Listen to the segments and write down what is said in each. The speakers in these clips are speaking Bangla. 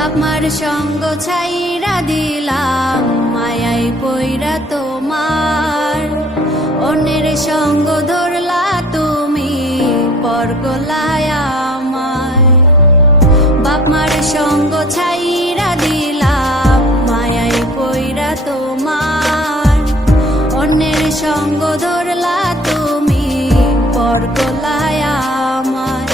বাপ মার সঙ্গ ছাইরা দিলাম মায়াই পইরা তোমার, অন্যের সঙ্গ ধরলা তুমি পর গলায় আমায়। বাপ মার সঙ্গ ছাইরা দিলাম মায়াই পইরা তোমার, অন্যের সঙ্গ ধরলা তুমি পর গলায় আমায়।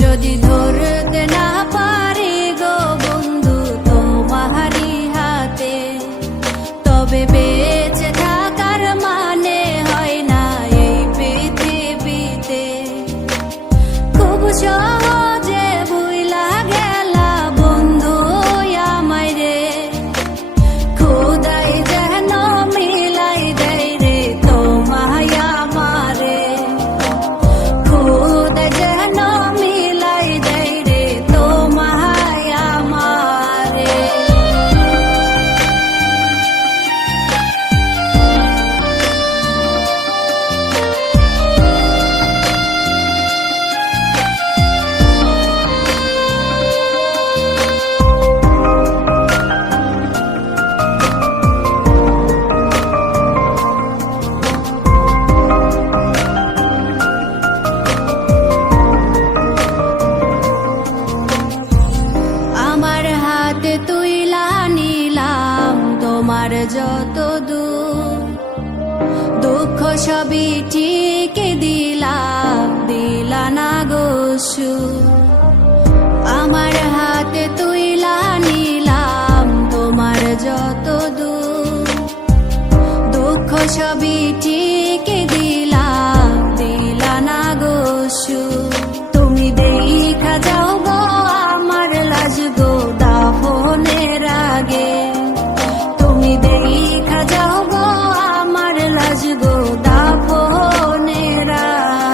যদি ধরতে না পারি গো বন্ধু তোমারি হাতে, তবে বেঁচে থাকার মানে হয় না এই পৃথিবীতে। খুব সহজে ভুইলা গেলা বন্ধু আমায় রে, খোদাই যেন মিলাই দেয় রে তোমায় আমারে, খোদাই যেন তুইলা নিলাম তোমার যত দুঃখ সবই ঠিক দিলা না গো সুখ। আমার হাতে তুইলা নিলাম তোমার যত দুঃখ সবই ঠিক দিলা না গো সুখ। তুমি দেখা যাও গো আমার লাজ গো দাফনের আগে, তুমি দেখা যাও গো আমার লাজ গো দাফনের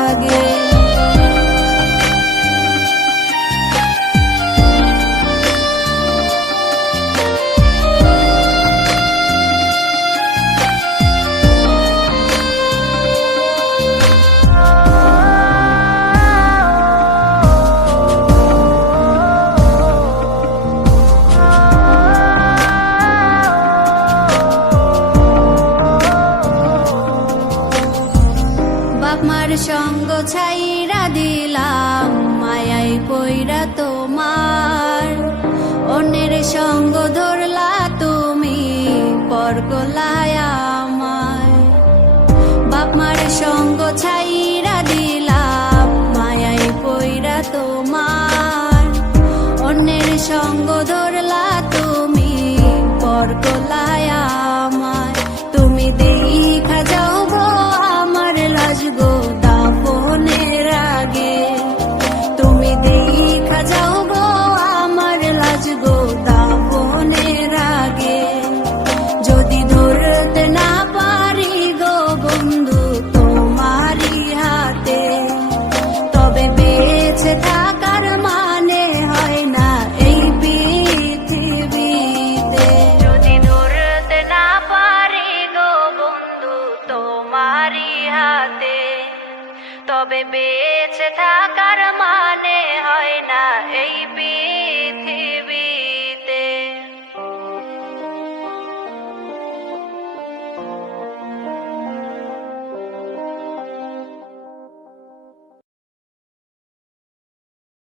আগে। বাপ মার সঙ্গ ছাইরা দিলাম মায়াই পইরা তোমার, অন্যের সঙ্গ ধরলা তুমি পর গলায় আমায়। বাপ মার সঙ্গ ছাইরা দিলাম মায়াই পইরা তোমার, অন্যের সঙ্গ ধরলা তুমি পর গলায় আমায়। তুমি দেখা যাও গো আমার লাজ গো দাফনের আগে, তুমি দেখা যাও গো আমার লাজ গো দাফনের আগে। যদি ধরতে না পারি গো বন্ধু তোমারি হাতে, তবে বেঁচে থাকার মানে হয় না এই পৃথিবীতে। যদি ধরতে না পারি গো বন্ধু তোমারি হাতে, তবে বেঁচে থাকার মানে হয় না এই